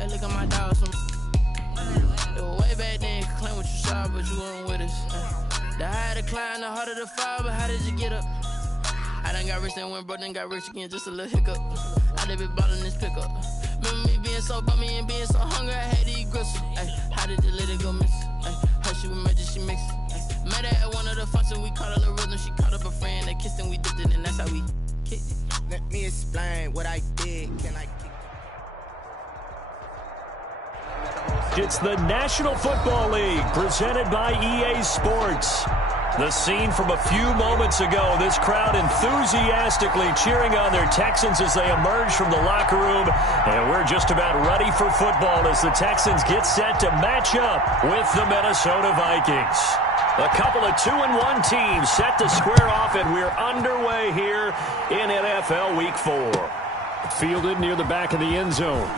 Hey, look at my dog. It was way back then, you could claim what you saw, but you weren't with us. The higher the climb, the harder the fall, but how did you get up? I done got rich and went broke, then got rich again, just a little hiccup. I done been ballin' this pickup. Remember me being so bummy and being so hungry, I had to eat gristle. Ay, how did you let it go miss? Ay, how she was magic, she mixed. Met her at one of the functions, we caught a little rhythm. She caught up a friend, they kissed and we dipped it, and that's how we kicked it. Let me explain what I did. Can I kick? It's the National Football League presented by EA Sports. The scene from a few moments ago, this crowd enthusiastically cheering on their Texans as they emerge from the locker room. And we're just about ready for football as the Texans get set to match up with the Minnesota Vikings. A couple of 2-1 teams set to square off, and we're underway here in NFL Week 4. Fielded near the back of the end zone.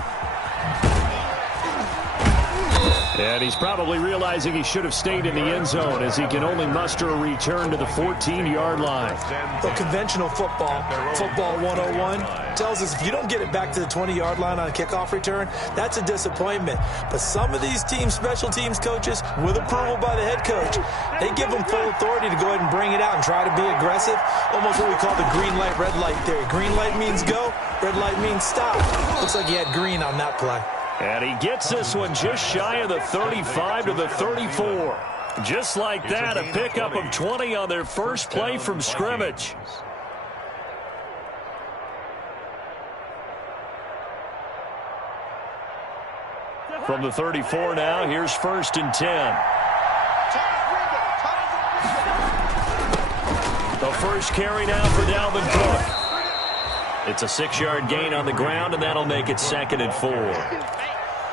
And he's probably realizing he should have stayed in the end zone as he can only muster a return to the 14-yard line. Well, conventional football 101, tells us if you don't get it back to the 20-yard line on a kickoff return, that's a disappointment. But some of these teams, special teams coaches, with approval by the head coach, they give them full authority to go ahead and bring it out and try to be aggressive, almost what we call the green light, red light theory. Green light means go, red light means stop. Looks like he had green on that play. And he gets this one just shy of the 35 to the 34. Just like that, a pickup of 20 on their first play from scrimmage. From the 34 now, here's 1st and 10. The first carry now for Dalvin Cook. It's a 6-yard gain on the ground, and that'll make it 2nd and 4.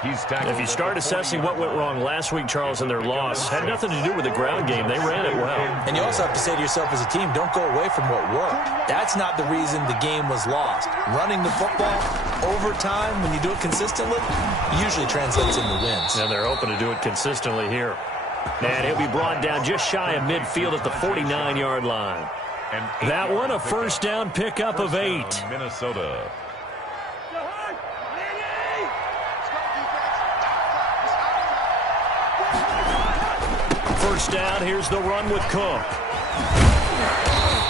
If you start assessing what went wrong last week, Charles, in their loss, had nothing to do with the ground game. They ran it well. And you also have to say to yourself as a team, don't go away from what worked. That's not the reason the game was lost. Running the football over time, when you do it consistently, usually translates into wins. And they're hoping to do it consistently here. And he'll be brought down just shy of midfield at the 49-yard line. That one, a first down pickup of 8. Minnesota. First down, here's the run with Cook.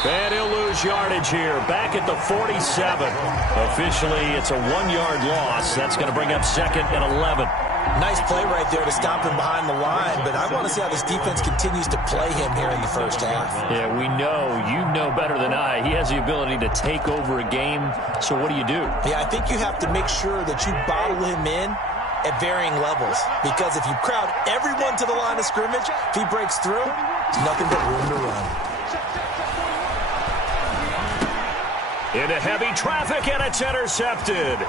And he'll lose yardage here, back at the 47. Officially, it's a 1-yard loss. That's going to bring up 2nd and 11. Nice play right there to stop him behind the line, but I want to see how this defense continues to play him here in the first half. Yeah, we know, you know better than I, he has the ability to take over a game, so what do you do? Yeah, I think you have to make sure that you bottle him in at varying levels, because if you crowd everyone to the line of scrimmage, if he breaks through, it's nothing but room to run. Into heavy traffic, and it's intercepted.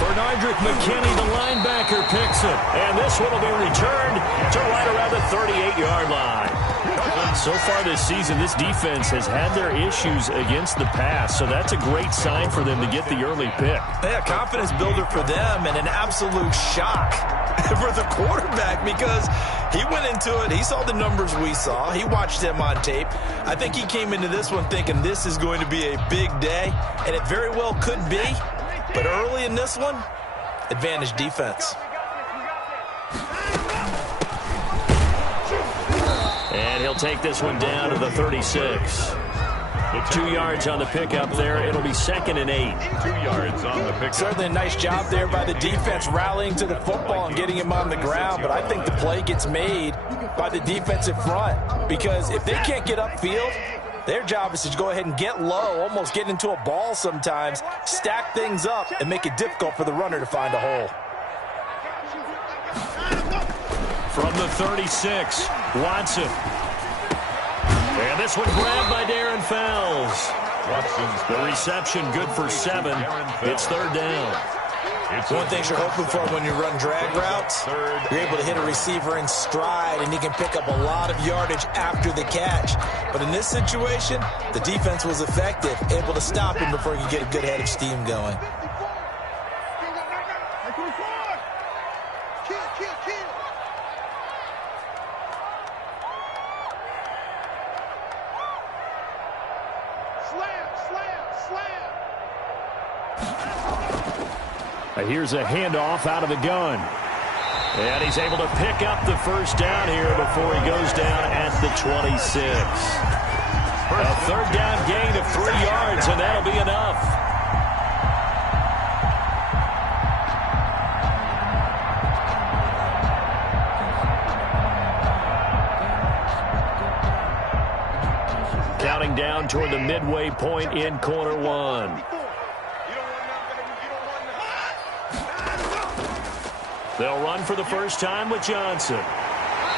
Bernardrick McKinney, the linebacker, picks it. And this one will be returned to right around the 38-yard line. So far this season, this defense has had their issues against the pass, so that's a great sign for them to get the early pick. Yeah, confidence builder for them, and an absolute shock for the quarterback, because he went into it, he saw the numbers we saw, he watched them on tape. I think he came into this one thinking this is going to be a big day, and it very well could be. But early in this one, advantage defense. And he'll take this one down to the 36. 2 yards on the pickup there. It'll be 2nd and 8. 2 yards on the pickup. Certainly a nice job there by the defense rallying to the football and getting him on the ground. But I think the play gets made by the defensive front, because if they can't get upfield, their job is to go ahead and get low, almost get into a ball sometimes, stack things up, and make it difficult for the runner to find a hole. From the 36, Watson. And this one grabbed by Darren Fells. The reception good for 7. It's 3rd down. One thing you're hoping for when you run drag routes, you're able to hit a receiver in stride, and he can pick up a lot of yardage after the catch. But in this situation, the defense was effective, able to stop him before he could get a good head of steam going. Here's a handoff out of the gun. And he's able to pick up the first down here before he goes down at the 26. A third down gain of 3 yards, and that'll be enough. Counting down toward the midway point in quarter one. They'll run for the first time with Johnson.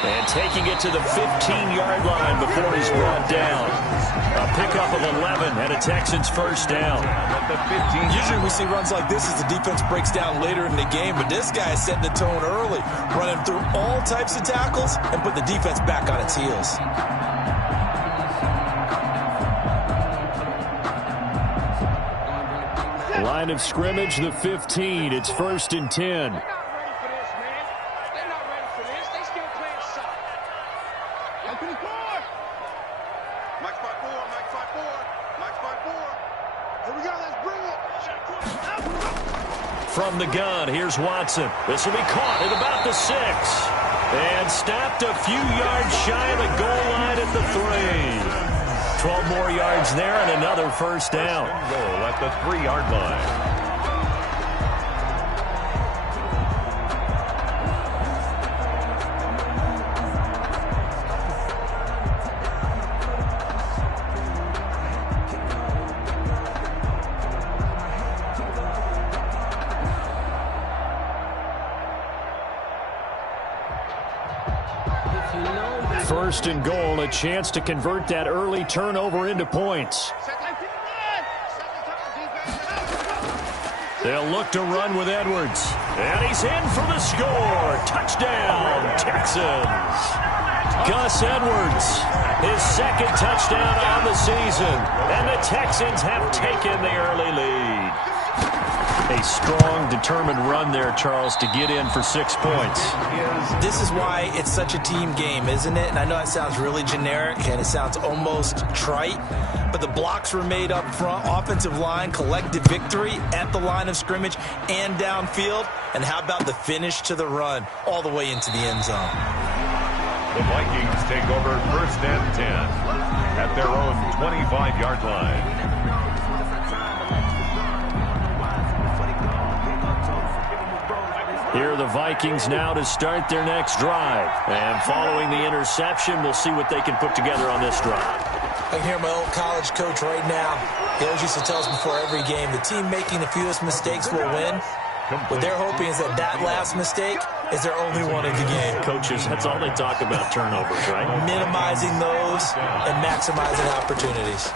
And taking it to the 15-yard line before he's brought down. A pickup of 11 and a Texans first down. Usually we see runs like this as the defense breaks down later in the game, but this guy is setting the tone early, running through all types of tackles and put the defense back on its heels. Line of scrimmage, the 15. It's 1st and 10. From the gun, here's Watson. This will be caught at about the 6. And stopped a few yards shy of the goal line at the 3. 12 more yards there and another first down. Goal at the 3-yard line. First and goal, a chance to convert that early turnover into points. They'll look to run with Edwards. And he's in for the score. Touchdown, Texans. Gus Edwards, his second touchdown on the season. And the Texans have taken the early lead. A strong, determined run there, Charles, to get in for 6 points. This is why it's such a team game, isn't it? And I know that sounds really generic and it sounds almost trite, but the blocks were made up front, offensive line, collective victory at the line of scrimmage and downfield. And how about the finish to the run all the way into the end zone? The Vikings take over 1st and 10 at their own 25-yard line. Here are the Vikings now to start their next drive. And following the interception, we'll see what they can put together on this drive. I can hear my old college coach right now. He always used to tell us before every game, the team making the fewest mistakes will win. What they're hoping is that that last mistake is their only one of the game. Coaches, that's all they talk about, turnovers, right? Minimizing those and maximizing opportunities.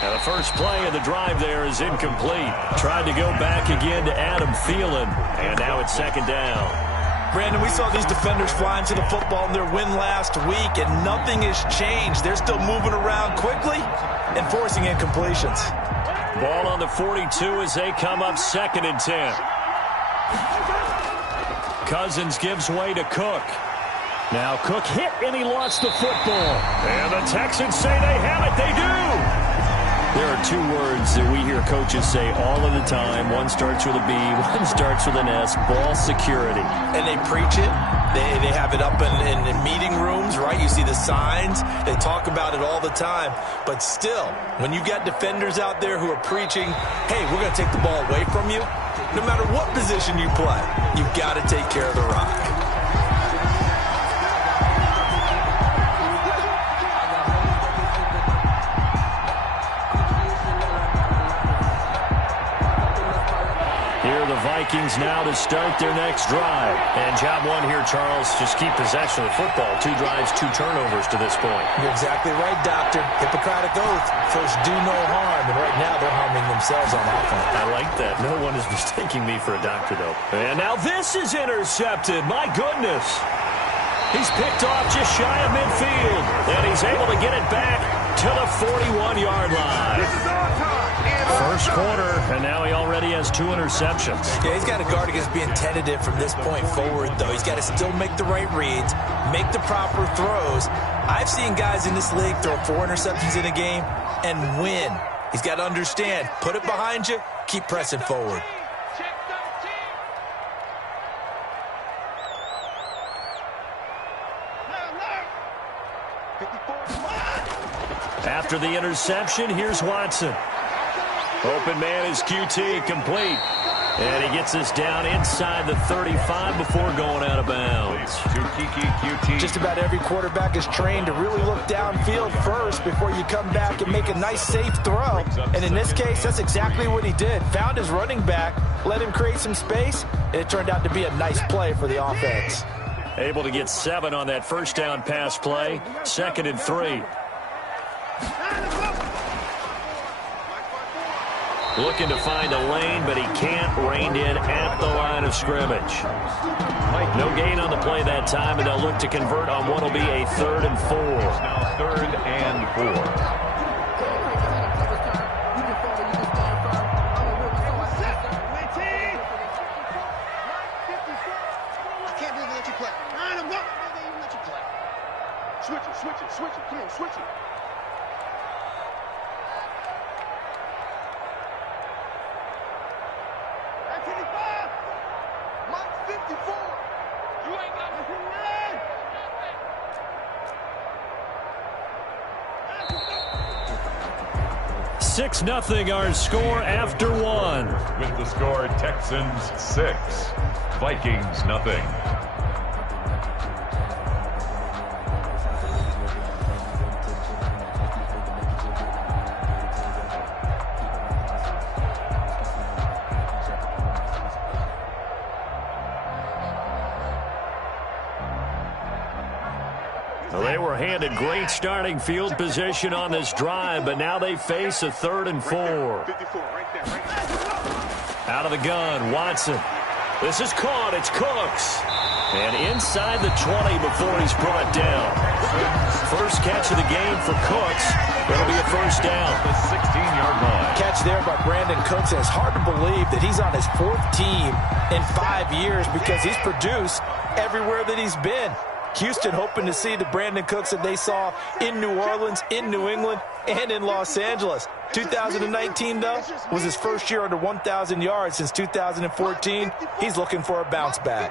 Now the first play of the drive there is incomplete. Tried to go back again to Adam Thielen, and now it's 2nd down. Brandon, we saw these defenders flying to the football in their win last week, and nothing has changed. They're still moving around quickly and forcing incompletions. Ball on the 42 as they come up 2nd and 10. Cousins gives way to Cook. Now Cook hit, and he lost the football. And the Texans say they have it. They do. There are 2 words that we hear coaches say all of the time. One starts with a B, one starts with an S, ball security. And they preach it. They have it up in meeting rooms, right? You see the signs. They talk about it all the time. But still, when you got defenders out there who are preaching, hey, we're going to take the ball away from you, no matter what position you play, you've got to take care of the rock. Vikings now to start their next drive. And job one here, Charles, just keep possession of the football. 2 drives, 2 turnovers to this point. You're exactly right, Doctor. Hippocratic oath. First, do no harm. And right now, they're harming themselves on offense. I like that. No one is mistaking me for a doctor, though. And now this is intercepted. My goodness. He's picked off just shy of midfield. And he's able to get it back to the 41-yard line. First quarter, and now he already has 2 interceptions. Yeah, he's got to guard against being tentative from this point forward, though. He's got to still make the right reads, make the proper throws. I've seen guys in this league throw 4 interceptions in a game and win. He's got to understand, put it behind you, keep pressing forward. After the interception, here's Watson. Open man is QT, complete. And he gets this down inside the 35 before going out of bounds. Just about every quarterback is trained to really look downfield first before you come back and make a nice, safe throw. And in this case, that's exactly what he did. Found his running back, let him create some space, and it turned out to be a nice play for the offense. Able to get 7 on that first down pass play. 2nd and 3. Looking to find a lane, but he can't. Reined in at the line of scrimmage. No gain on the play that time, and they'll look to convert on what will be a 3rd and 4. Now 3rd and 4. Switch it, come on, switch it. That's 85. Mike 54. You ain't got nothing. 6-0 our score after 1. With the score, Texans 6, Vikings nothing. Well, they were handed great starting field position on this drive, but now they face a 3rd and 4. Out of the gun, Watson. This is caught. It's Cooks. And inside the 20 before he's brought down. First catch of the game for Cooks. It'll be a first down. The 16-yard line. Catch there by Brandon Cooks. And it's hard to believe that he's on his 4th team in 5 years because he's produced everywhere that he's been. Houston hoping to see the Brandon Cooks that they saw in New Orleans, in New England, and in Los Angeles. 2019, though, was his first year under 1,000 yards since 2014. He's looking for a bounce back.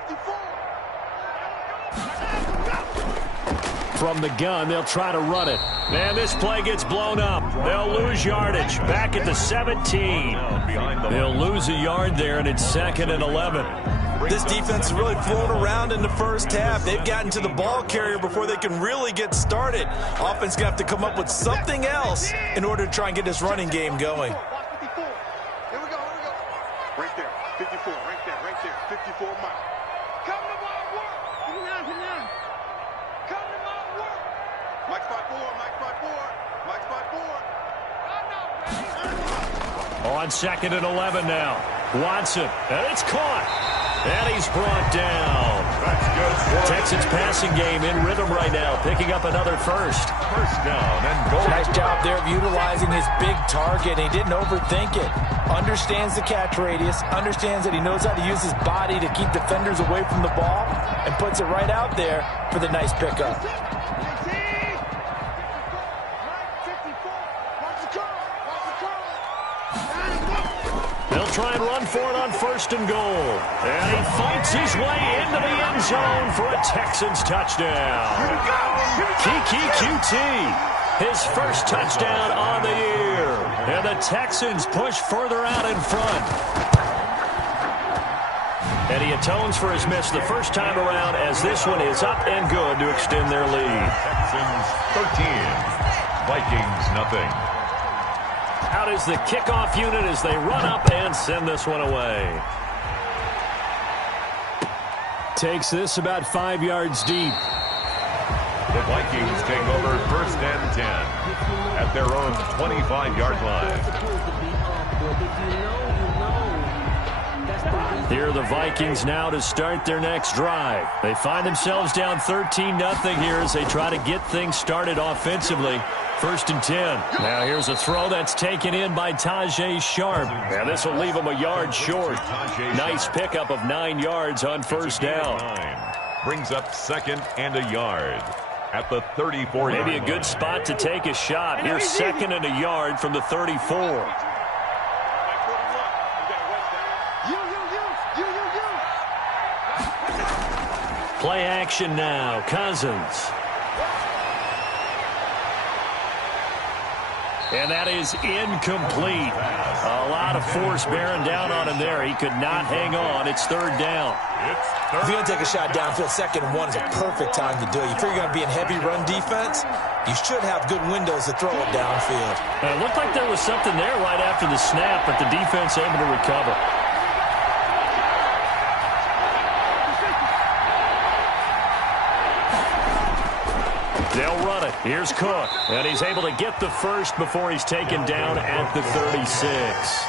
From the gun, they'll try to run it. Man, this play gets blown up. They'll lose yardage. Back at the 17. They'll lose a yard there, and it's 2nd and 11. This defense is really flown around in the first half. They've gotten to the ball carrier before they can really get started. Offense going to have to come up with something else in order to try and get this running game going. Here we go. Right there, 54, right there, 54 Mike. Come to my work. Come down. Come to my work. Mike 5-4. On 2nd and 11 now. Watson, and it's caught. And he's brought down. That's good. Texans passing game in rhythm right now, picking up another first. First down and goal. Nice job there of utilizing his big target. He didn't overthink it. Understands the catch radius. Understands that he knows how to use his body to keep defenders away from the ball. And puts it right out there for the nice pickup. They'll try and run for it on 1st and goal. And he fights his way into the end zone for a Texans touchdown. Kiki QT, his first touchdown on the year. And the Texans push further out in front. And he atones for his miss the first time around as this one is up and good to extend their lead. Texans 13, Vikings nothing. Out is the kickoff unit as they run up and send this one away. Takes this about 5 yards deep. The Vikings take over 1st and 10 at their own 25-yard line. Here are the Vikings now to start their next drive. They find themselves down 13-0 here as they try to get things started offensively. 1st and 10. Now here's a throw that's taken in by Tajay Sharp. Now this will leave him a yard short. Nice pickup of 9 yards on 1st down. Brings up 2nd and a yard. at the 34. Maybe a good spot to take a shot. Here's 2nd and a yard from the 34. Play action now. Cousins. And that is incomplete. A lot of force bearing down on him there. He could not hang on. It's 3rd down. If you're going to take a shot downfield, 2nd and 1 is a perfect time to do it. You figure you're going to be in heavy run defense, you should have good windows to throw it downfield. It looked like there was something there right after the snap, but the defense able to recover. They'll run it. Here's Cook. And he's able to get the first before he's taken down at the 36.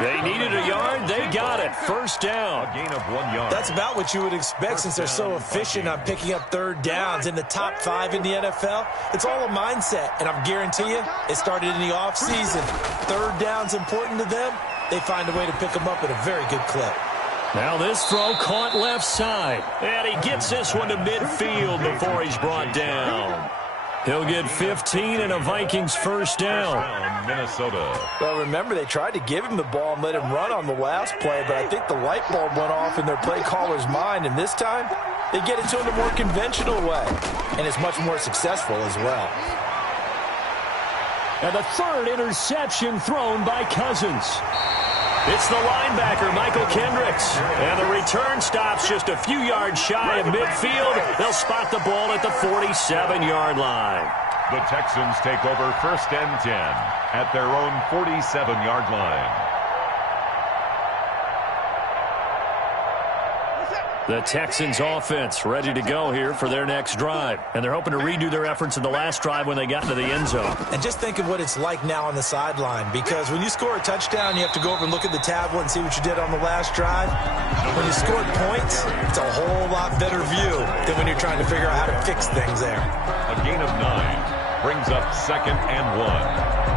They needed a yard. They got it. 1st down. A gain of 1 yard. That's about what you would expect since they're so efficient on picking up 3rd downs. In the top 5 in the NFL, it's all a mindset. And I'm guarantee you, it started in the offseason. 3rd down's important to them. They find a way to pick them up at a very good clip. Now this throw caught left side. And he gets this one to midfield before he's brought down. He'll get 15 and a Vikings 1st down. Minnesota. Well, remember, they tried to give him the ball and let him run on the last play, but I think the light bulb went off in their play caller's mind, and this time they get it to him the more conventional way, and it's much more successful as well. And the 3rd interception thrown by Cousins. It's the linebacker, Michael Kendricks. And the return stops just a few yards shy of midfield. They'll spot the ball at the 47-yard line. The Texans take over 1st and 10 at their own 47-yard line. The Texans offense ready to go here for their next drive. And they're hoping to redo their efforts in the last drive when they got into the end zone. And just think of what it's like now on the sideline, because when you score a touchdown, you have to go over and look at the tablet and see what you did on the last drive. When you scored points, it's a whole lot better view than when you're trying to figure out how to fix things there. A gain of 9 brings up 2nd and 1.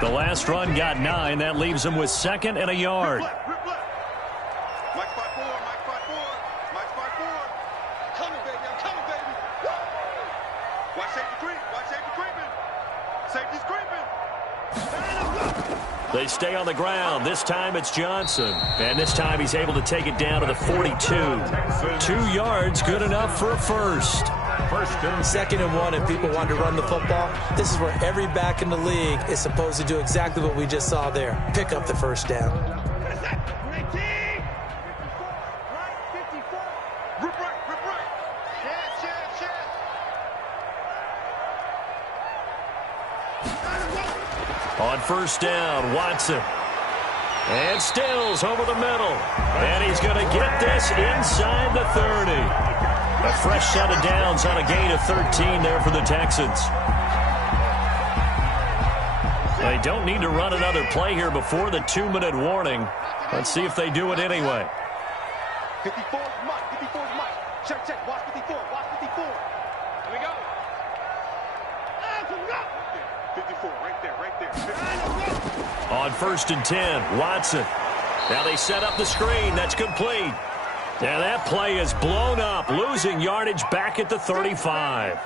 The last run got 9. That leaves them with 2nd and a yard. Mike 5-4, Mike 5-4, Mike 5-4. Coming, baby, I'm coming, baby. Woo! Watch safety creep, watch safety creeping. Safety's creeping. They stay on the ground. This time it's Johnson. And this time he's able to take it down to the 42. 2 yards, good enough for a first. 2nd and 1, and people want to run the football. This is where every back in the league is supposed to do exactly what we just saw there. Pick up the 1st down. On 1st down, Watson. And Stills over the middle. And he's going to get this inside the 30. A fresh set of downs on a gain of 13 there for the Texans. They don't need to run another play here before the 2-minute warning. Let's see if they do it anyway. 54's Mike, 54's Mike. Check, check, watch 54, watch 54. Here we go. 54, right there. On 1st and 10, Watson. Now they set up the screen. That's complete. And that play is blown up, losing yardage back at the 35.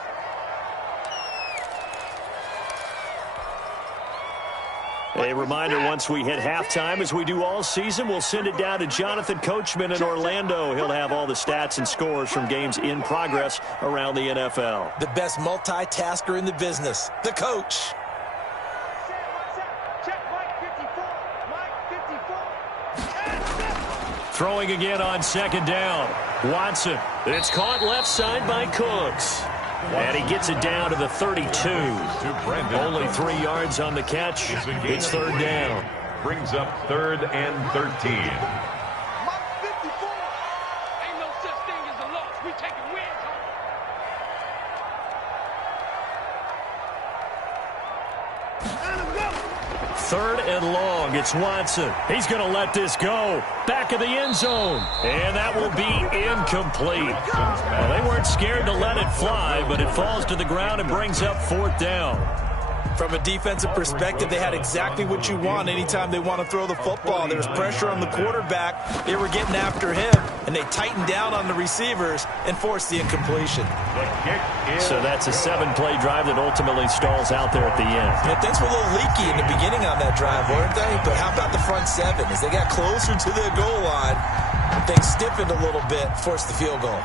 A reminder, once we hit halftime, as we do all season, we'll send it down to Jonathan Coachman in Orlando. He'll have all the stats and scores from games in progress around the NFL. The best multitasker in the business, the coach. Throwing again on 2nd down. Watson. It's caught left side by Cooks. And he gets it down to the 32. Only 3 yards on the catch. It's 3rd down. Brings up 3rd and 13. Mike 54. Ain't no such thing as a loss. We taking wins home. 3rd and long. It's Watson. He's going to let this go. Back of the end zone. And that will be incomplete. Well, they weren't scared to let it fly, but it falls to the ground and brings up 4th down. From a defensive perspective, they had exactly what you want anytime they want to throw the football. There was pressure on the quarterback. They were getting after him, and they tightened down on the receivers and forced the incompletion. So that's a 7-play drive that ultimately stalls out there at the end. Yeah, things were a little leaky in the beginning on that drive, weren't they? But how about the front 7? As they got closer to the goal line, things stiffened a little bit, forced the field goal.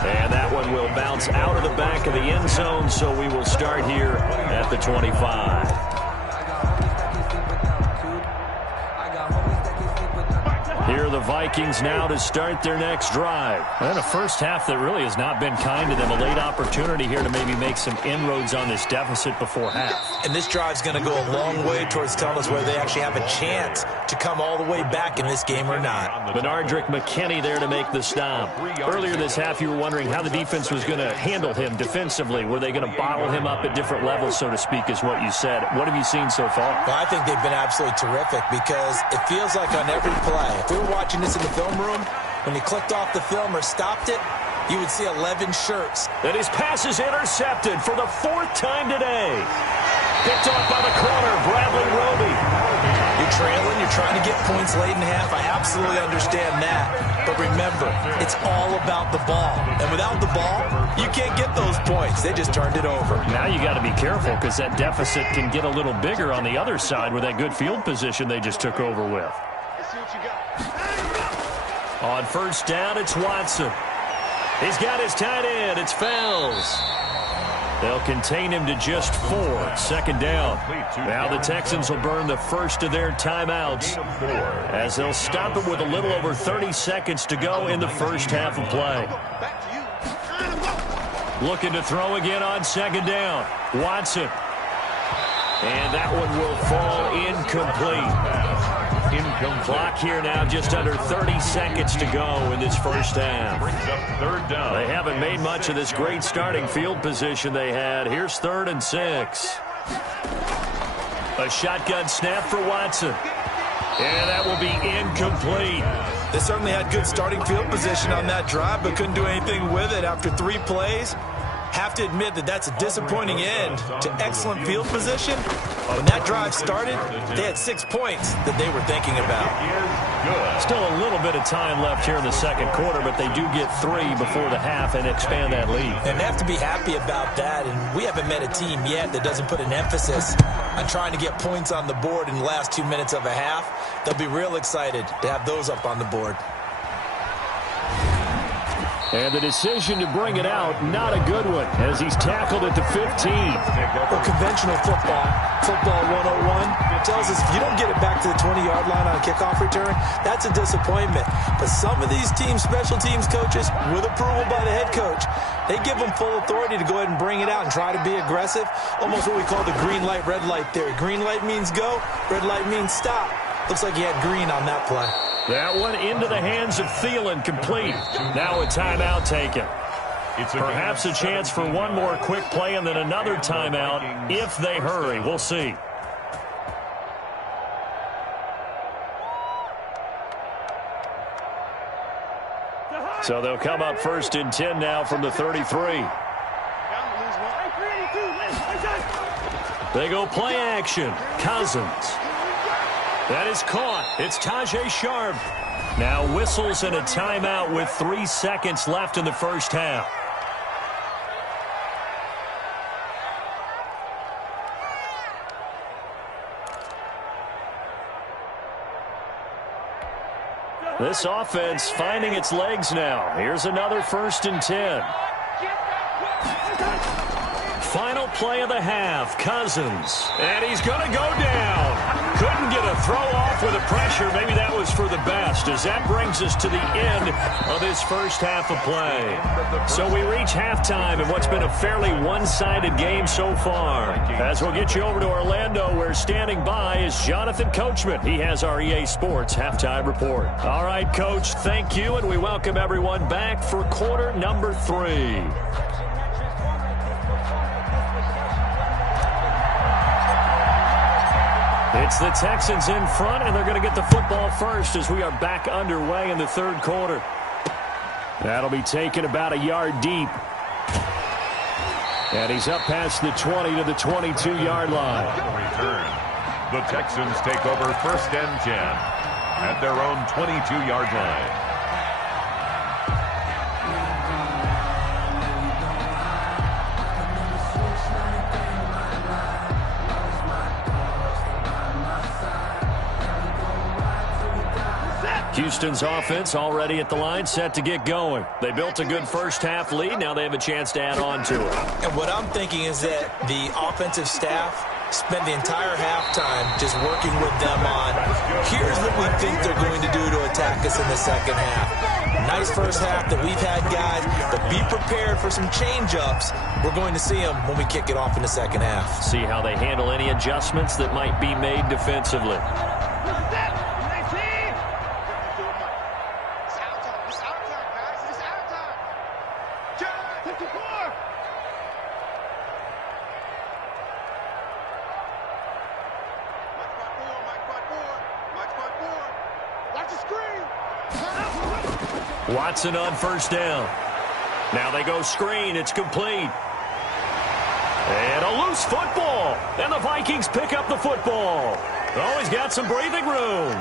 And that one will bounce out of the back of the end zone, so we will start here at the 25. Here are the Vikings now to start their next drive. And a first half that really has not been kind to them. A late opportunity here to maybe make some inroads on this deficit before half. And this drive's going to go a long way towards telling us whether they actually have a chance to come all the way back in this game or not. Benardrick McKinney there to make the stop. Earlier this half, you were wondering how the defense was going to handle him defensively. Were they going to bottle him up at different levels, so to speak, is what you said. What have you seen so far? Well, I think they've been absolutely terrific because it feels like on every play, if we were watching this in the film room, when he clicked off the film or stopped it, you would see 11 shirts. And his pass is intercepted for the 4th time today. Picked off by the corner, Bradley Roby. You're trailing, you're trying to get points late in half. I absolutely understand that. But remember, it's all about the ball. And without the ball, you can't get those points. They just turned it over. Now you got to be careful because that deficit can get a little bigger on the other side with that good field position they just took over with. Let's see what you got. On first down, it's Watson. He's got his tight end. It's Fells. They'll contain him to just 4. 2nd down. Now the Texans will burn the first of their timeouts as they'll stop it with a little over 30 seconds to go in the first half of play. Looking to throw again on 2nd down. Watson. And that one will fall incomplete. Clock here now, just under 30 seconds to go in this first half. They haven't made much of this great starting field position they had. Here's 3rd and 6. A shotgun snap for Watson. And that will be incomplete. They certainly had good starting field position on that drive, but couldn't do anything with it after 3 plays. Have to admit that that's a disappointing end to excellent field position. When that drive started, they had 6 points that they were thinking about. Still a little bit of time left here in the 2nd quarter, but they do get 3 before the half and expand that lead. And they have to be happy about that, and we haven't met a team yet that doesn't put an emphasis on trying to get points on the board in the last 2 minutes of a half. They'll be real excited to have those up on the board. And the decision to bring it out, not a good one, as he's tackled at the 15. Well, conventional football 101, tells us if you don't get it back to the 20-yard line on a kickoff return, that's a disappointment. But some of these special teams coaches, with approval by the head coach, they give them full authority to go ahead and bring it out and try to be aggressive, almost what we call the green light, red light theory. Green light means go, red light means stop. Looks like he had green on that play. That one into the hands of Thielen, complete. Now a timeout taken. Perhaps a chance for one more quick play and then another timeout if they hurry. We'll see. So they'll come up 1st and 10 now from the 33. They go play action. Cousins. That is caught. It's Tajay Sharp. Now whistles and a timeout with 3 seconds left in the first half. This offense finding its legs now. Here's another 1st and 10. Final play of the half, Cousins. And he's going to go down. Couldn't get a throw off with the pressure. Maybe that was for the best, as that brings us to the end of this first half of play. So we reach halftime in what's been a fairly one-sided game so far. As we'll get you over to Orlando, where standing by is Jonathan Coachman. He has our EA Sports halftime report. All right, Coach, thank you, and we welcome everyone back for quarter number 3. It's the Texans in front, and they're going to get the football first as we are back underway in the 3rd quarter. That'll be taken about a yard deep. And he's up past the 20 to the 22-yard line. Return. The Texans take over 1st and 10 at their own 22-yard line. Houston's offense already at the line, set to get going. They built a good first-half lead. Now they have a chance to add on to it. And what I'm thinking is that the offensive staff spent the entire halftime just working with them on, here's what we think they're going to do to attack us in the second half. Nice first half that we've had, guys, but be prepared for some change-ups. We're going to see them when we kick it off in the second half. See how they handle any adjustments that might be made defensively. Watson on first down. Now they go screen. It's complete. And a loose football. And the Vikings pick up the football. Oh, he's got some breathing room.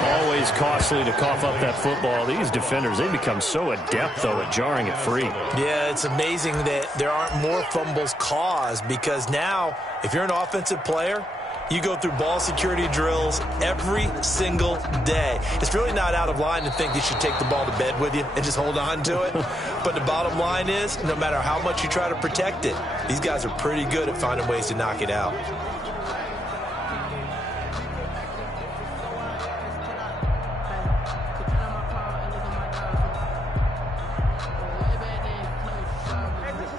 Always costly to cough up that football. These defenders, they become so adept, though, at jarring it free. Yeah, it's amazing that there aren't more fumbles caused, because now, if you're an offensive player, you go through ball security drills every single day. It's really not out of line to think you should take the ball to bed with you and just hold on to it. But the bottom line is, no matter how much you try to protect it, these guys are pretty good at finding ways to knock it out.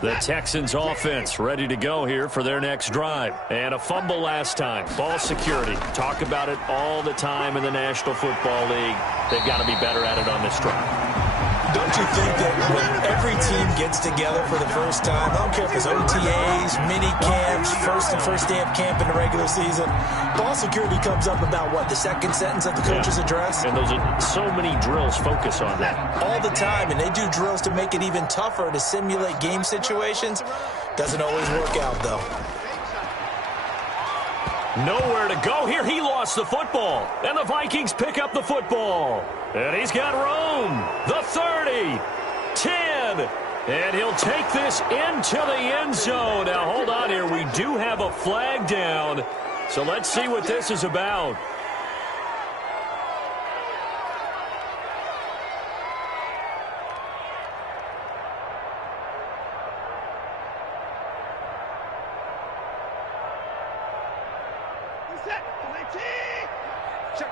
The Texans offense ready to go here for their next drive. And a fumble last time. Ball security. Talk about it all the time in the National Football League. They've got to be better at it on this drive. Don't you think that when every team gets together for the first time, I don't care if it's OTAs, mini camps, first day of camp in the regular season, ball security comes up about, what, the second sentence of the coach's address? And those are so many drills focus on that. All the time, and they do drills to make it even tougher to simulate game situations. Doesn't always work out, though. Nowhere to go here. He lost the football. And the Vikings pick up the football. And he's got room. The 30, 10. And he'll take this into the end zone. Now, hold on here. We do have a flag down. So let's see what this is about.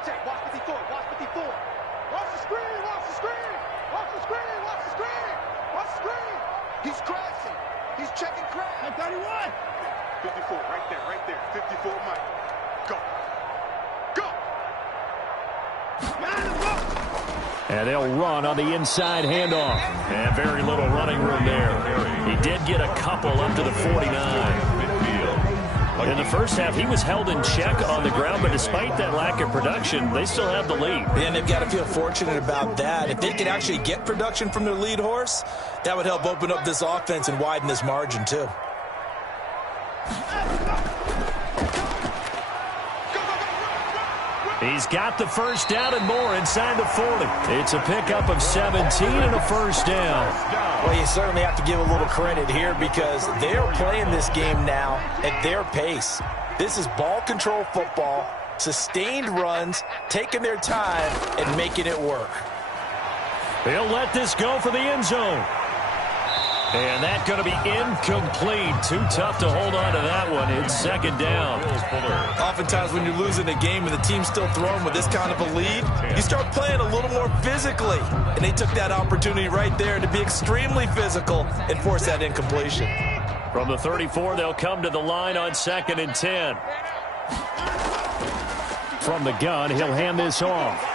Check. Watch 54. Watch 54. Watch the screen. Watch the screen. Watch the screen. Watch the screen. Watch the screen. He's crashing. He's checking crash. 31. 54. Right there. 54. Mike. Go. And they'll run on the inside handoff. And very little running room there. He did get a couple up to the 49. In the first half, he was held in check on the ground, but despite that lack of production, they still have the lead. And they've got to feel fortunate about that. If they could actually get production from their lead horse, that would help open up this offense and widen this margin, too. He's got the first down and more inside the 40. It's a pickup of 17 and a first down. Well, you certainly have to give a little credit here because they're playing this game now at their pace. This is ball control football, sustained runs, taking their time, and making it work. They'll let this go for the end zone. And that's going to be incomplete. Too tough to hold on to that one. It's second down. Oftentimes when you're losing a game and the team's still throwing with this kind of a lead, you start playing a little more physically. And they took that opportunity right there to be extremely physical and force that incompletion. From the 34, they'll come to the line on 2nd and 10. From the gun, he'll hand this off.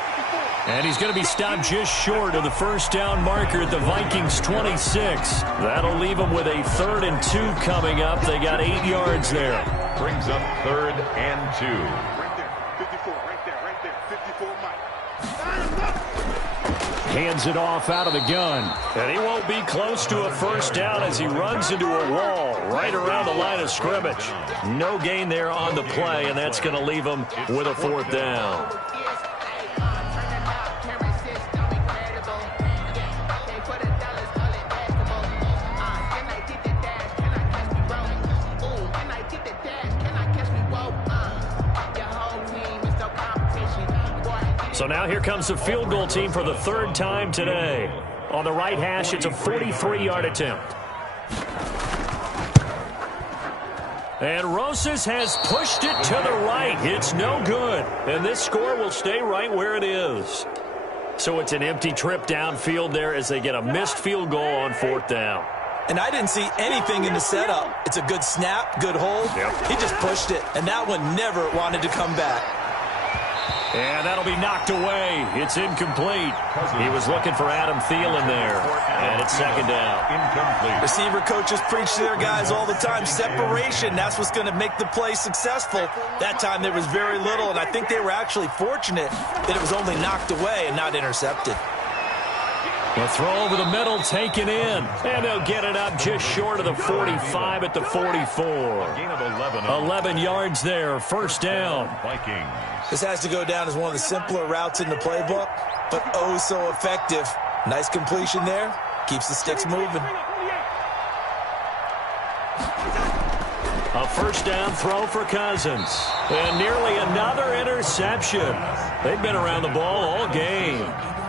And he's going to be stopped just short of the first down marker at the Vikings 26. That'll leave them with a 3rd and 2 coming up. They got 8 yards there. Brings up 3rd and 2. Right there. 54. Right there. 54, Mike. hands it off out of the gun. And he won't be close to a first down as he runs into a wall right around the line of scrimmage. No gain there on the play, and that's going to leave him with a fourth down. So now here comes the field goal team for the third time today. On the right hash, it's a 43-yard attempt. And Rosas has pushed it to the right. It's no good. And this score will stay right where it is. So it's an empty trip downfield there as they get a missed field goal on fourth down. And I didn't see anything in the setup. It's a good snap, good hold. Yep. He just pushed it, and that one never wanted to come back. And that'll be knocked away. It's incomplete. He was looking for Adam Thielen there. And it's second down. Incomplete. Receiver coaches preach to their guys all the time. Separation, that's what's going to make the play successful. That time there was very little, and I think they were actually fortunate that it was only knocked away and not intercepted. The throw over the middle, taken in. And they'll get it up just short of the 45 at the 44. Gain of 11. 11 yards there, first down. Vikings. This has to go down as one of the simpler routes in the playbook, but oh so effective. Nice completion there. Keeps the sticks moving. A first down throw for Cousins. And nearly another interception. They've been around the ball all game.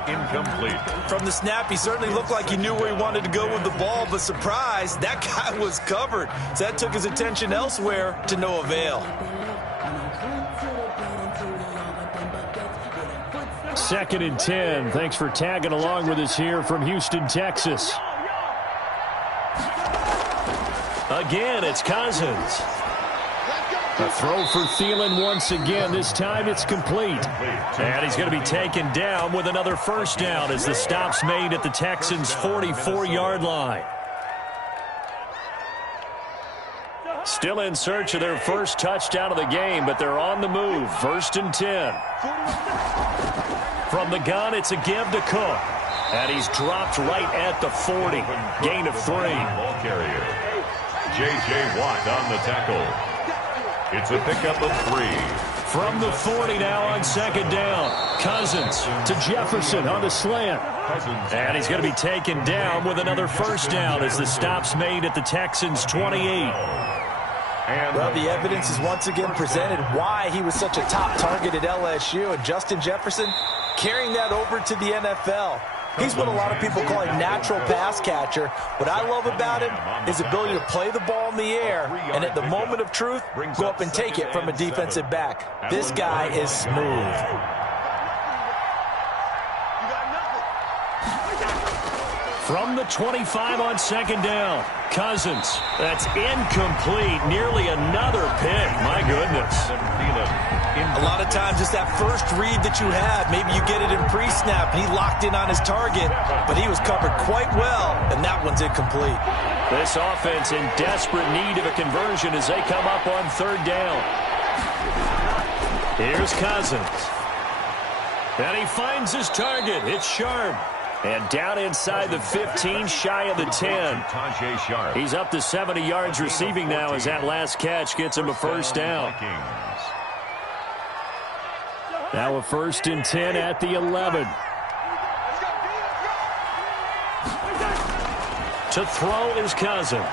Incomplete. From the snap, he certainly looked like he knew where he wanted to go with the ball, but surprise, that guy was covered. So that took his attention elsewhere to no avail. Second and 10. Thanks for tagging along with us here from Houston, Texas. Again, it's Cousins. A throw for Thielen once again. This time it's complete. And he's going to be taken down with another first down as the stop's made at the Texans' 44-yard line. Still in search of their first touchdown of the game, but they're on the move. First and 10. From the gun, it's a give to Cook. And he's dropped right at the 40. Gain of 3. Ball carrier. J.J. Watt on the tackle. It's a pickup of 3. From the 40 now on second down. Cousins to Jefferson on the slant. And he's going to be taken down with another first down as the stop's made at the Texans' 28. Well, the evidence is once again presented why he was such a top target at LSU. And Justin Jefferson carrying that over to the NFL. He's what a lot of people call a natural pass catcher. What I love about him is the ability to play the ball in the air and at the moment of truth, go up and take it from a defensive back. This guy is smooth. From the 25 on second down, Cousins. That's incomplete. Nearly another pick. My goodness. A lot of times it's that first read that you have. Maybe you get it in pre-snap, and he locked in on his target, but he was covered quite well, and that one's incomplete. This offense in desperate need of a conversion as they come up on third down. Here's Cousins. And he finds his target. It's Sharp. And down inside the 15, shy of the 10. He's up to 70 yards receiving now as that last catch gets him a first down. Now a first and 10 at the 11. To throw is Cousins.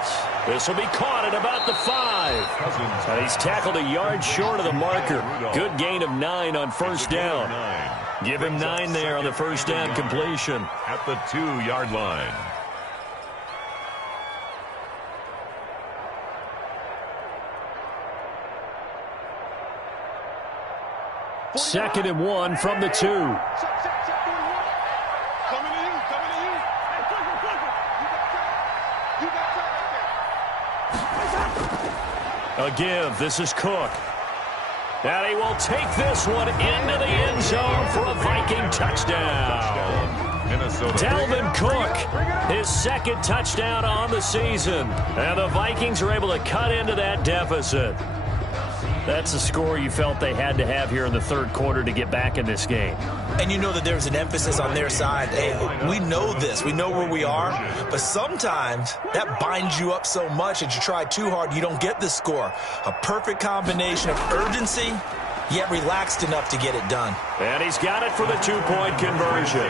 This will be caught at about the 5. And he's tackled a yard short of the marker. Good gain of 9 on first down. Give him 9 there on the first down completion. At the 2-yard line. Second and 1 from the 2. A give. This is Cook. And he will take this one into the end zone for a Viking touchdown. Minnesota. Dalvin Cook, his second touchdown on the season. And the Vikings are able to cut into that deficit. That's a score you felt they had to have here in the third quarter to get back in this game. And you know that there's an emphasis on their side. Hey, we know this. We know where we are. But sometimes that binds you up so much that you try too hard, you don't get the score. A perfect combination of urgency, yet relaxed enough to get it done. And he's got it for the two-point conversion.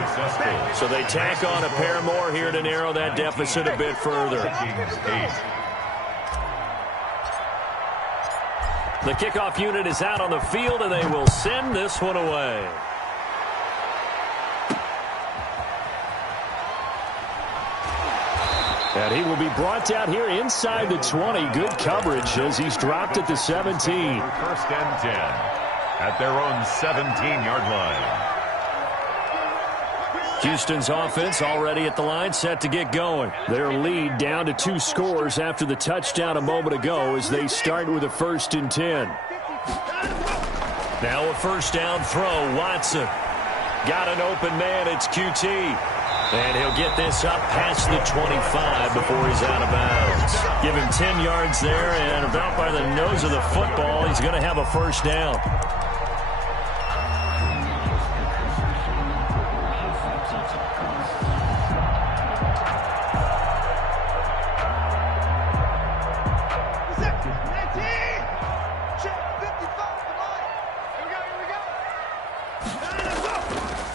So they tack on a pair more here to narrow that deficit a bit further. The kickoff unit is out on the field, and they will send this one away. And he will be brought down here inside the 20. Good coverage as he's dropped at the 17. First and 10 at their own 17-yard line. Houston's offense already at the line, set to get going. Their lead down to 2 scores after the touchdown a moment ago as they start with a 1st and 10. Now a first down throw. Watson got an open man. It's QT. And he'll get this up past the 25 before he's out of bounds. Give him 10 yards there, and about by the nose of the football, he's going to have a first down.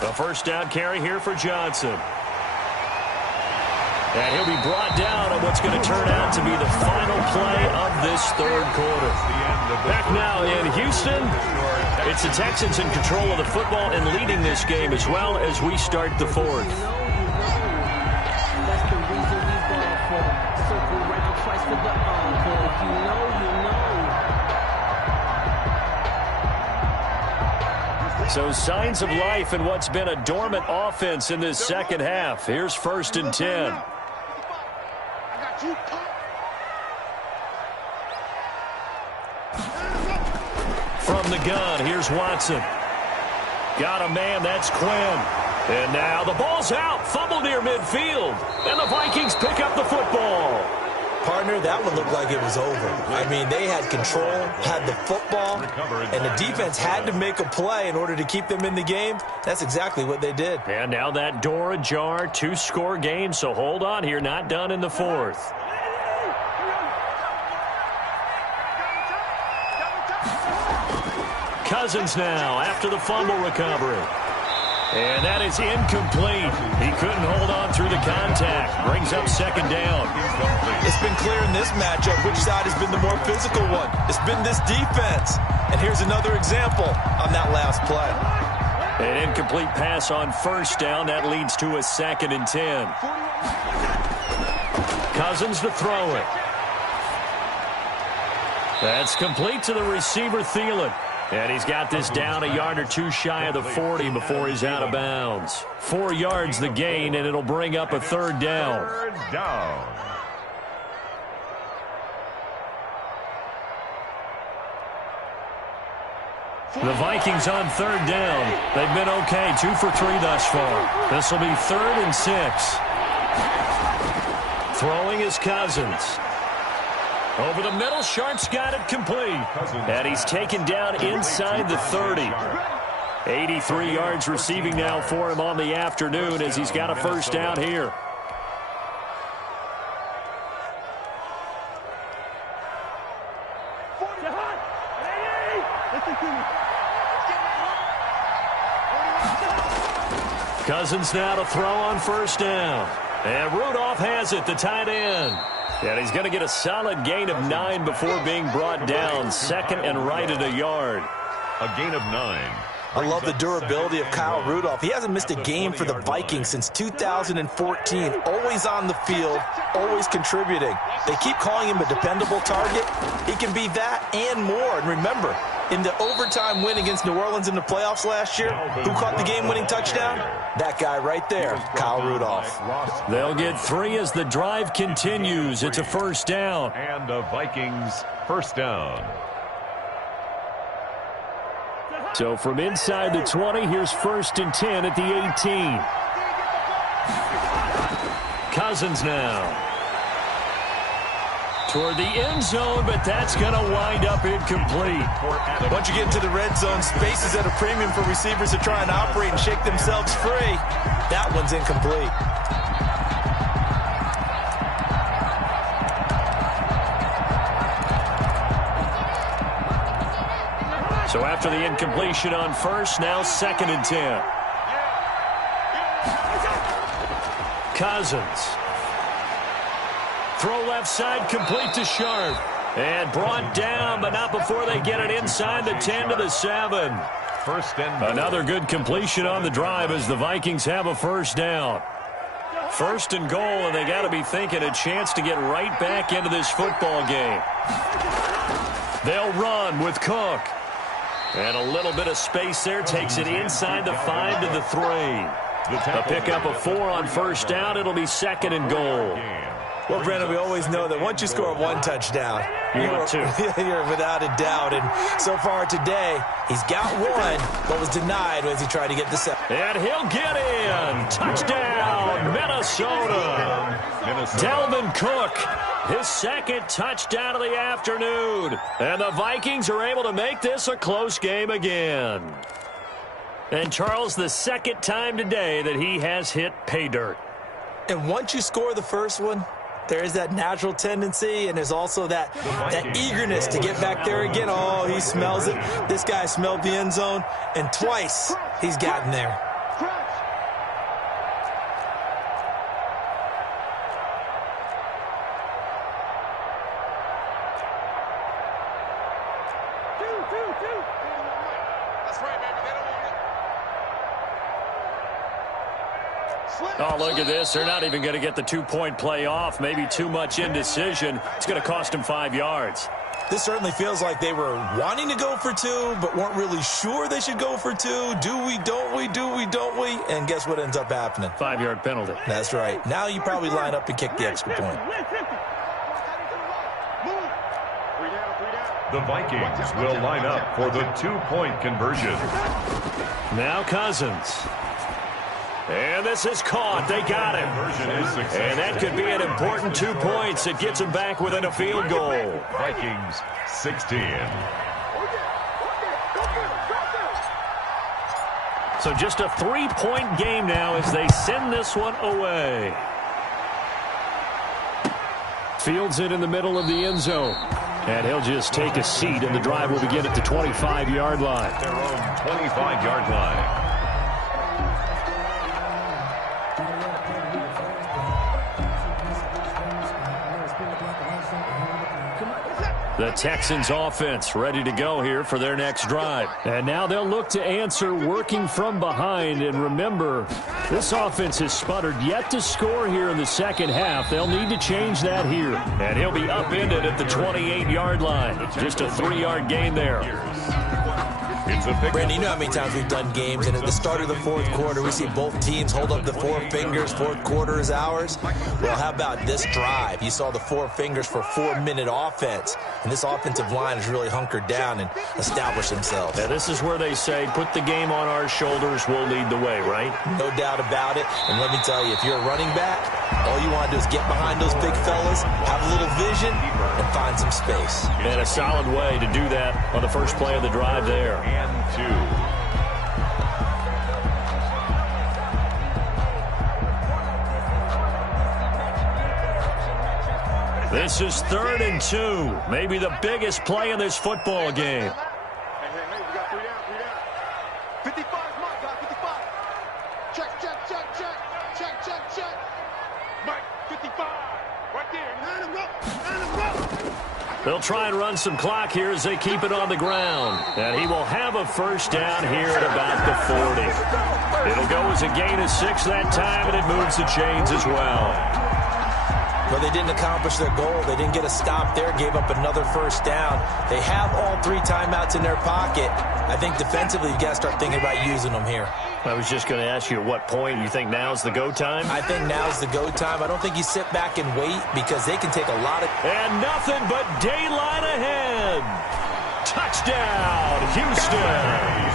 A first down carry here for Johnson. And he'll be brought down on what's going to turn out to be the final play of this third quarter. Back now in Houston, it's the Texans in control of the football and leading this game as well as we start the fourth. That's the reason we ball for. Circle round twice for the encore. If you know, you know. So signs of life in what's been a dormant offense in this second half. Here's 1st and 10. From the gun, here's Watson. Got a man, that's Quinn. And now the ball's out, fumble near midfield. And the Vikings pick up the football. Partner, that one looked like it was over. I mean, they had control, had the football, and the defense had to make a play in order to keep them in the game. That's exactly what they did. And now that door ajar, 2-score game, so hold on here, not done in the fourth. Cousins now after the fumble recovery. And that is incomplete. He couldn't hold on through the contact. Brings up second down. It's been clear in this matchup which side has been the more physical one. It's been this defense. And here's another example on that last play. An incomplete pass on first down. That leads to a 2nd and 10. Cousins to throw it. That's complete to the receiver, Thielen. And he's got this down a yard or two shy of the 40 before he's out of bounds. 4 yards the gain, and it'll bring up a third down. Third down. The Vikings on third down. They've been okay, 2 for 3 thus far. This will be 3rd and 6. Throwing is Cousins. Over the middle, Sharp's got it complete. And he's taken down inside the 30. 83 yards receiving now for him on the afternoon as he's got a first down here. Cousins now to throw on first down. And Rudolph has it, the tight end. And he's going to get a solid gain of 9 before being brought down. 2nd and right at a yard. A gain of 9. I love the durability of Kyle Rudolph. He hasn't missed a game for the Vikings since 2014. Always on the field, always contributing. They keep calling him a dependable target. He can be that and more. And remember, in the overtime win against New Orleans in the playoffs last year, who caught the game-winning touchdown? That guy right there, Kyle Rudolph. They'll get 3 as the drive continues. It's a first down. And the Vikings first down. So from inside the 20, here's 1st and 10 at the 18. Cousins now. Toward the end zone, but that's going to wind up incomplete. Once you get into the red zone, space is at a premium for receivers to try and operate and shake themselves free. That one's incomplete. So after the incompletion on first, now 2nd and 10. Cousins. Throw left side, complete to Sharp. And brought down, but not before they get it inside the 10 to the 7. Another good completion on the drive as the Vikings have a first down. 1st and goal, and they got to be thinking a chance to get right back into this football game. They'll run with Cook. And a little bit of space there, takes it inside the 5 to the 3. A pickup of 4 on first down. It'll be 2nd and goal. Well, Brandon, we always know that once you score one touchdown, you're without a doubt. And so far today, he's got one, but was denied as he tried to get the second. And he'll get in. Touchdown, Minnesota. Dalvin Cook, his 2nd touchdown of the afternoon. And the Vikings are able to make this a close game again. And Charles, the 2nd time today that he has hit pay dirt. And once you score the first one, there is that natural tendency, and there's also that eagerness to get back there again. Oh, he smells it. This guy smelled the end zone, and twice he's gotten there. Oh, look at this. They're not even going to get the 2-point play off. Maybe too much indecision. It's going to cost them 5 yards. This certainly feels like they were wanting to go for 2, but weren't really sure they should go for 2. Do we, don't we, do we, don't we? And guess what ends up happening? 5-yard penalty. That's right. Now you probably line up and kick the extra point. The Vikings will line up for the 2-point conversion. Now Cousins. And this is caught. They got him. And that could be an important 2 points. It gets them back within a field goal. Vikings 16. So just a 3-point game now as they send this one away. Fields it in the middle of the end zone. And he'll just take a seat, and the drive will begin at the 25-yard line. Their own 25-yard line. The Texans offense ready to go here for their next drive. And now they'll look to answer working from behind. And remember, this offense has sputtered yet to score here in the second half. They'll need to change that here. And he'll be upended at the 28-yard line. Just a 3-yard gain there. Brandon, you know how many times we've done games, and at the start of the fourth quarter, we see both teams hold up the 4 fingers, fourth quarter is ours. Well, how about this drive? You saw the 4 fingers for 4-minute offense, and this offensive line has really hunkered down and established themselves. Now, this is where they say, put the game on our shoulders, we'll lead the way, right? No doubt about it, and let me tell you, if you're a running back, all you want to do is get behind those big fellas, have a little vision, and find some space. And a solid way to do that on the first play of the drive there. And 2. This is 3rd and 2. Maybe the biggest play in this football game. Hey, we got 3 down. 55 is Mike, got 55. Check. Mike, 55. Right there. Line him up. They'll try and run some clock here as they keep it on the ground. And he will have a first down here at about the 40. It'll go as a gain of 6 that time, and it moves the chains as well. Well, they didn't accomplish their goal. They didn't get a stop there, gave up another first down. They have all 3 timeouts in their pocket. I think defensively, you've got to start thinking about using them here. I was just going to ask you at what point you think now's the go time? I think now's the go time. I don't think you sit back and wait because they can take a lot of... And nothing but daylight ahead. Touchdown, Houston.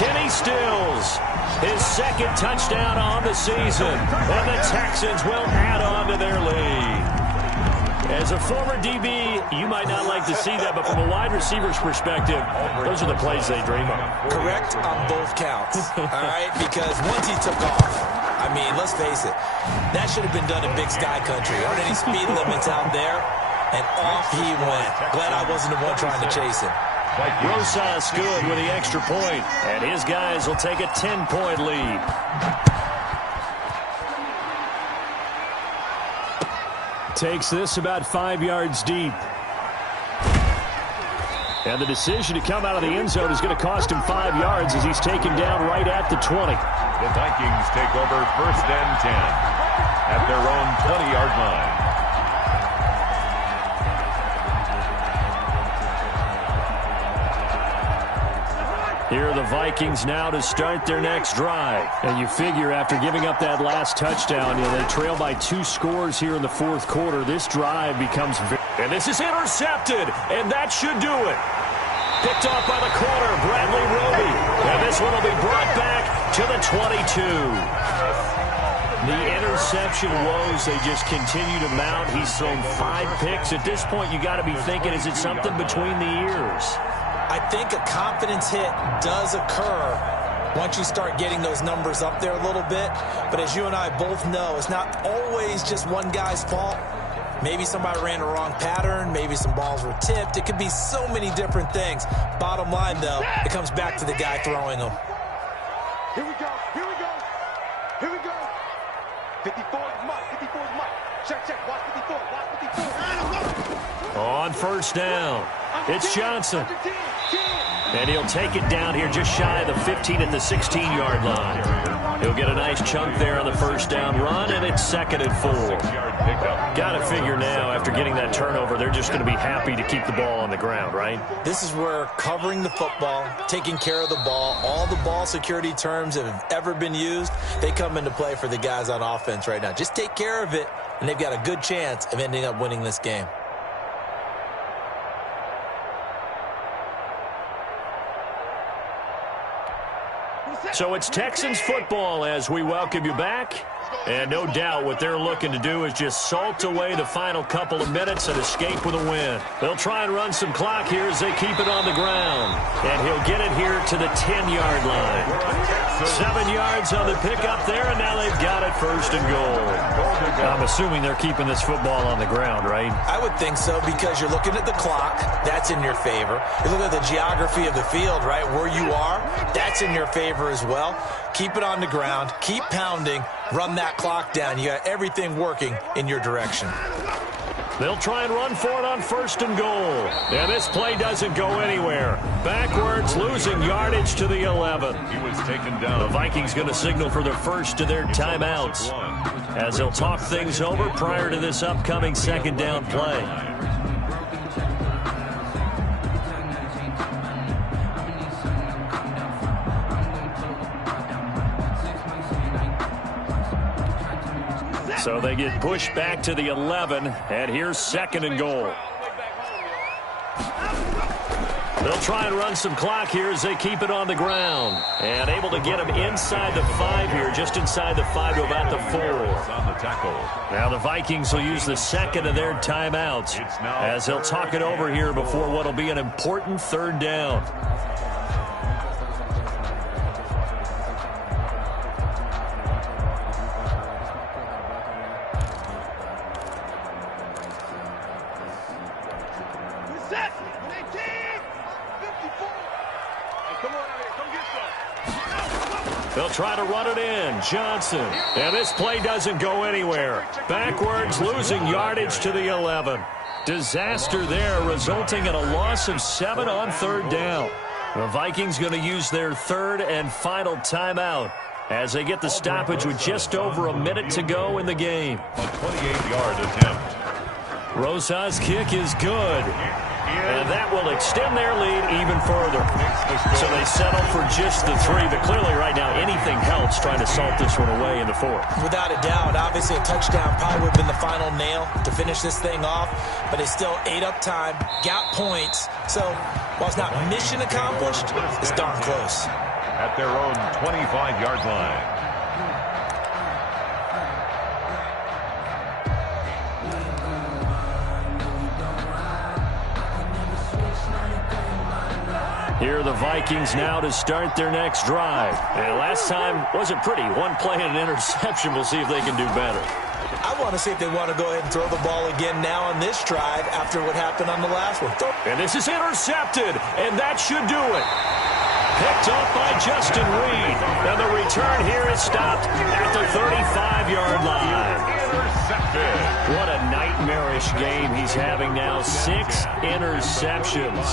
Kenny Stills, his 2nd touchdown on the season. And the Texans will add on to their lead. As a former DB, you might not like to see that, but from a wide receiver's perspective, those are the plays they dream of. Correct on both counts, all right? Because once he took off, I mean, let's face it, that should have been done in Big Sky Country. Aren't any speed limits out there? And off he went. Glad I wasn't the one trying to chase him. Rosas good with the extra point, and his guys will take a 10-point lead. Takes this about 5 yards deep. And the decision to come out of the end zone is going to cost him 5 yards as he's taken down right at the 20. The Vikings take over 1st and 10 at their own 20-yard line. Here are the Vikings now to start their next drive. And you figure after giving up that last touchdown, they trail by 2 scores here in the 4th quarter. This drive becomes and this is intercepted, and that should do it. Picked off by the corner, Bradley Roby. And this one will be brought back to the 22. The interception woes, they just continue to mount. He's thrown 5 picks. At this point, you got to be thinking, is it something between the ears? I think a confidence hit does occur once you start getting those numbers up there a little bit. But as you and I both know, it's not always just one guy's fault. Maybe somebody ran the wrong pattern. Maybe some balls were tipped. It could be so many different things. Bottom line, though, it comes back to the guy throwing them. Here we go. Here we go. Here we go. 54 is Mike. 54 is Mike. Check, check. Watch 54. Watch 54. On 1st down, it's Johnson. And he'll take it down here just shy of the 15 at the 16-yard line. He'll get a nice chunk there on the 1st down run, and it's 2nd and 4. Got to figure now, after getting that turnover, they're just going to be happy to keep the ball on the ground, right? This is where covering the football, taking care of the ball, all the ball security terms that have ever been used, they come into play for the guys on offense right now. Just take care of it, and they've got a good chance of ending up winning this game. So it's Texans football as we welcome you back. And no doubt what they're looking to do is just salt away the final couple of minutes and escape with a win. They'll try and run some clock here as they keep it on the ground. And he'll get it here to the 10-yard line. 7 yards on the pickup there, and now they've got it 1st and goal. I'm assuming they're keeping this football on the ground, right? I would think so, because you're looking at the clock. That's in your favor. You're looking at the geography of the field, right? Where you are, that's in your favor as well. Keep it on the ground. Keep pounding. Run that clock down. You got everything working in your direction. They'll try and run for it on 1st and goal. And this play doesn't go anywhere. Backwards, losing yardage to the 11. He was taken down. The Vikings going to signal for the first of their timeouts as they'll talk things over prior to this upcoming 2nd down play. So they get pushed back to the 11, and here's 2nd and goal. They'll try and run some clock here as they keep it on the ground. And able to get him inside the 5 here, just inside the 5 to about the 4. Now the Vikings will use the 2nd of their timeouts as they'll talk it over here before what will be an important 3rd down. They'll try to run it in. Johnson. And this play doesn't go anywhere. Backwards, losing yardage to the 11. Disaster there, resulting in a loss of 7 on 3rd down. The Vikings going to use their 3rd and final timeout as they get the stoppage with just over a minute to go in the game. A 28-yard attempt. Rosas' kick is good. And that will extend their lead even further. So they settle for just the 3, but clearly right now anything helps trying to salt this one away in the 4th. Without a doubt, obviously a touchdown probably would have been the final nail to finish this thing off, but it's still ate up time, got points. So while it's not mission accomplished, it's darn close. At their own 25-yard line. Here are the Vikings now to start their next drive. And last time wasn't pretty. One play and an interception. We'll see if they can do better. I want to see if they want to go ahead and throw the ball again now on this drive after what happened on the last one. And this is intercepted, and that should do it. Picked up by Justin Reed. And the return here is stopped at the 35-yard line. Intercepted. What a nightmarish game he's having now. 6 interceptions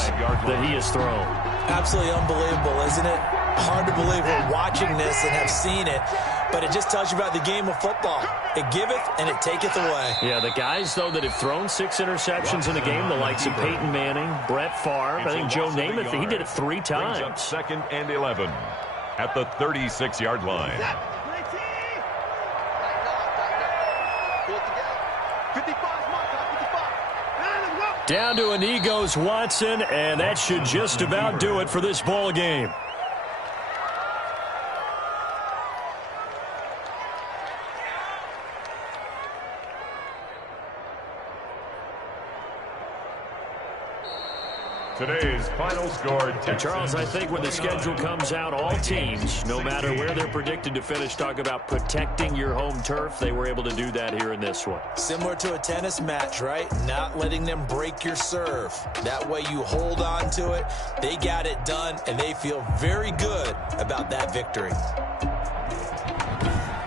that he has thrown. Absolutely unbelievable, isn't it? Hard to believe we're watching this and have seen it, but it just tells you about the game of football. It giveth and it taketh away. Yeah, the guys, though, that have thrown 6 interceptions in the game, the likes of Peyton Manning, Brett Favre, I think Joe Namath, he did it 3 times. Brings up 2nd and 11 at the 36-yard line. 55. Down to an knee goes Watson, and that should just about do it for this ball game. Today's final score, Texans. Charles, I think when the schedule comes out, all teams, no matter where they're predicted to finish, talk about protecting your home turf. They were able to do that here in this one. Similar to a tennis match, right? Not letting them break your serve. That way you hold on to it. They got it done, and they feel very good about that victory.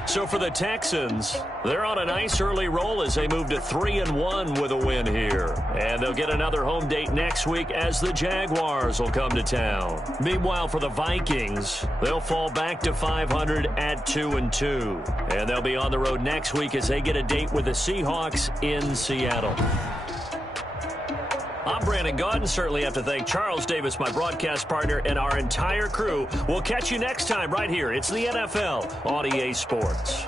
So for the Texans, they're on a nice early roll as they move to 3-1 with a win here. And they'll get another home date next week as the Jaguars will come to town. Meanwhile, for the Vikings, they'll fall back to 500 at 2-2. And they'll be on the road next week as they get a date with the Seahawks in Seattle. I'm Brandon Gaudin. Certainly have to thank Charles Davis, my broadcast partner, and our entire crew. We'll catch you next time right here. It's the NFL on EA Sports.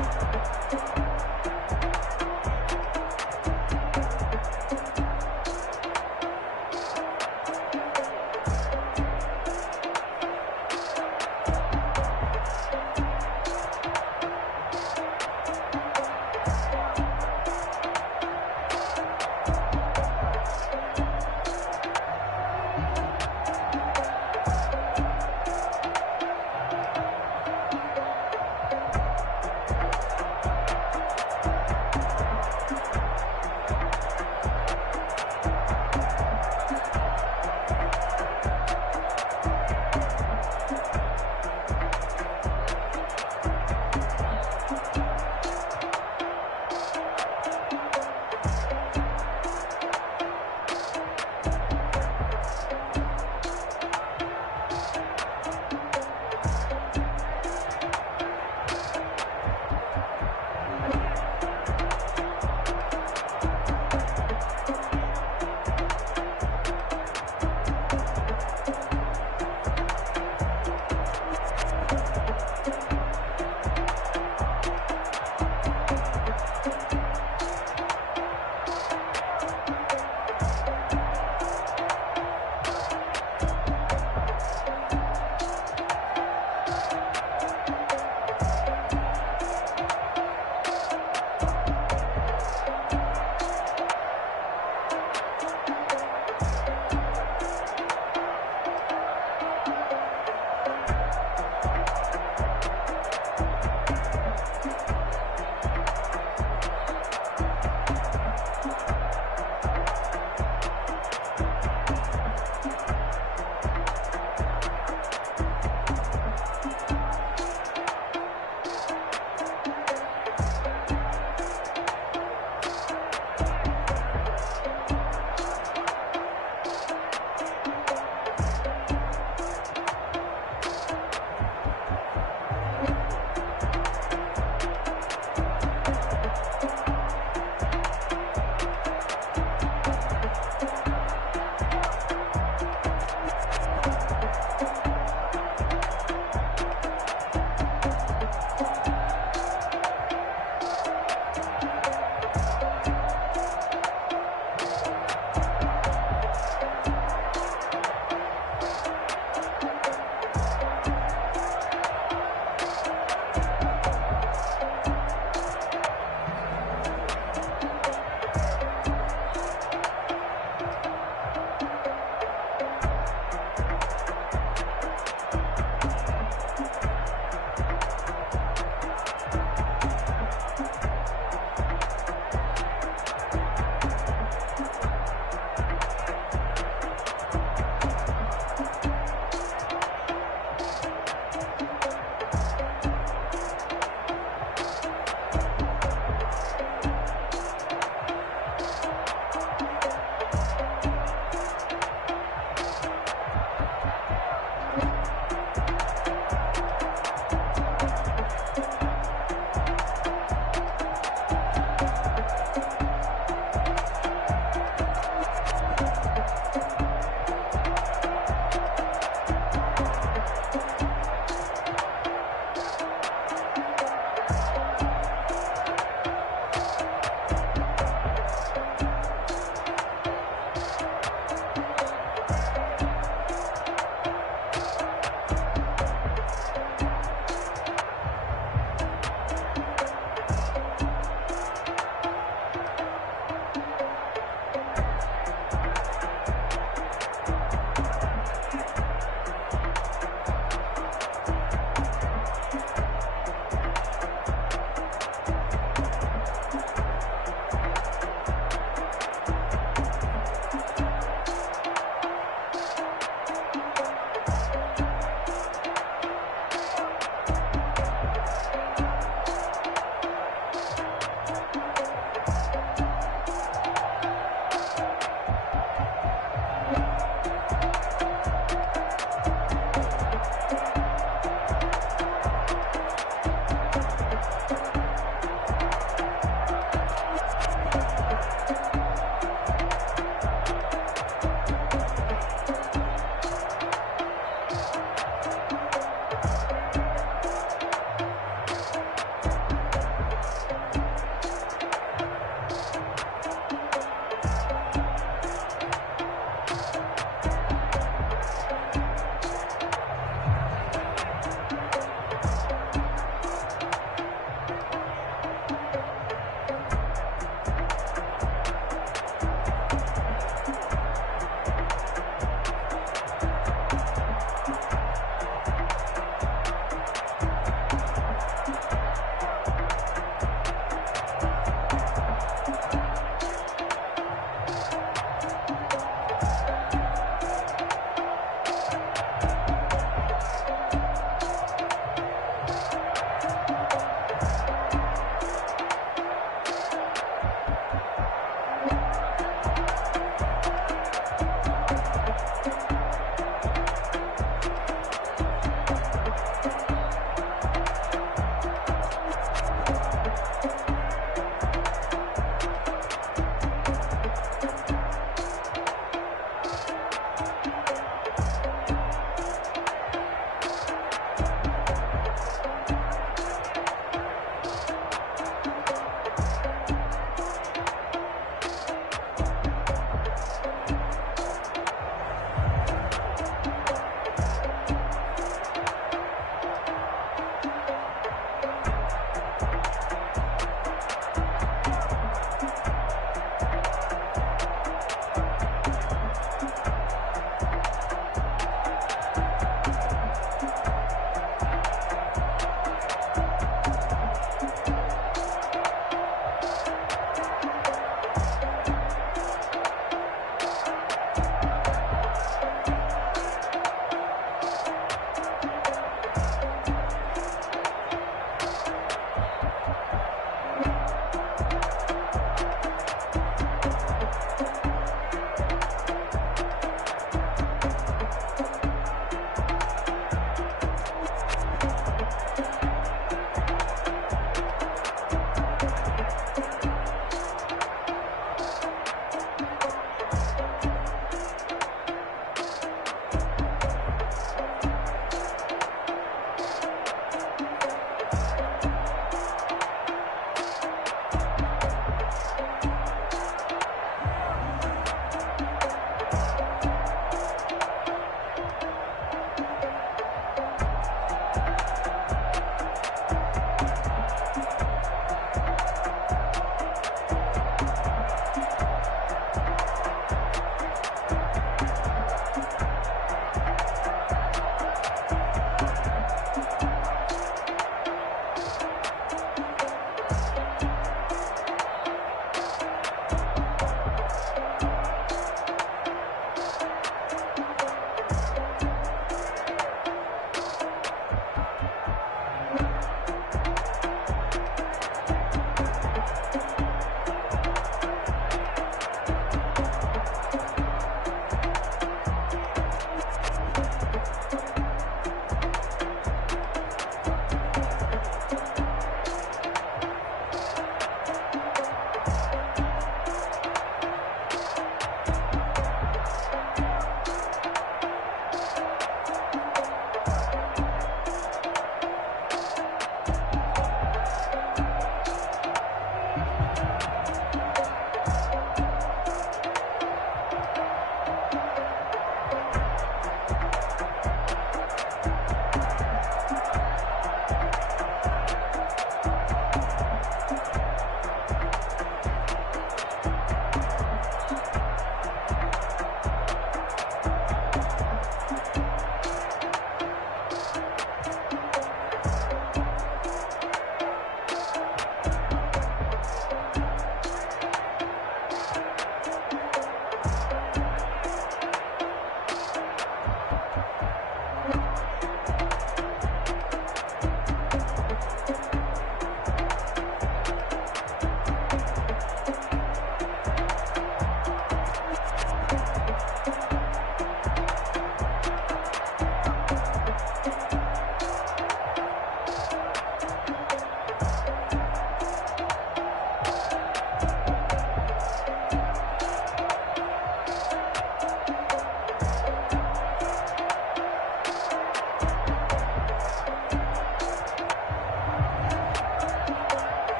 Bye.